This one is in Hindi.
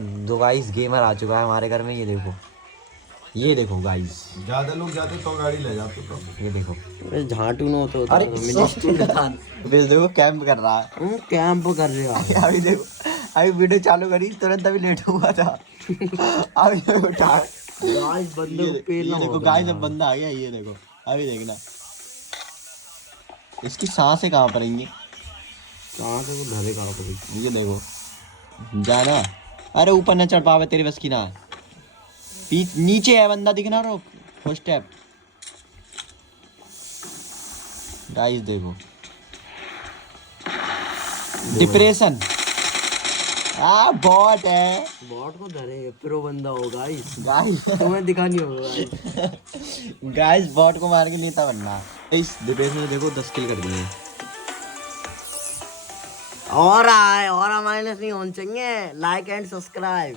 दो गाइस गेमर आ चुका है हमारे घर में। ये देखो गाइस, ज्यादा लोग जाते तो गाड़ी ले जाते तो। ये देखो। झाटू न तो अरे बेस देखो कैंप कर रहा है। कैंप कर रहे हो। अभी देखो, अभी वीडियो चालू करी तुरंत अभी लेट हुआ था। अभी देखो उठा। गाइस बंदे को पेल ना ये देखो हो गाइस, अब बंदा आ गया। ये देखो अभी देखना इसकी सांसें कहाँ पड़ेंगी। कहाँ से वो धरे कहाँ पर। ये देखो जाना। अरे ऊपर न चढ़ पावे, तेरे बस की ना है। नीचे है बंदा, दिखना। रो फर्स्ट स्टेप गाइस देखो। डिप्रेशन बॉट है। बॉट को धरे प्रो बंदा हो गाइस। गाइस तुम्हें दिखा नहीं होगा गाइस बॉट को मार के नेता बनना। इस डिप्रेशन में देखो 10 किल कर दिए। और आए और माइनस नहीं होने चाहिए। Like and subscribe.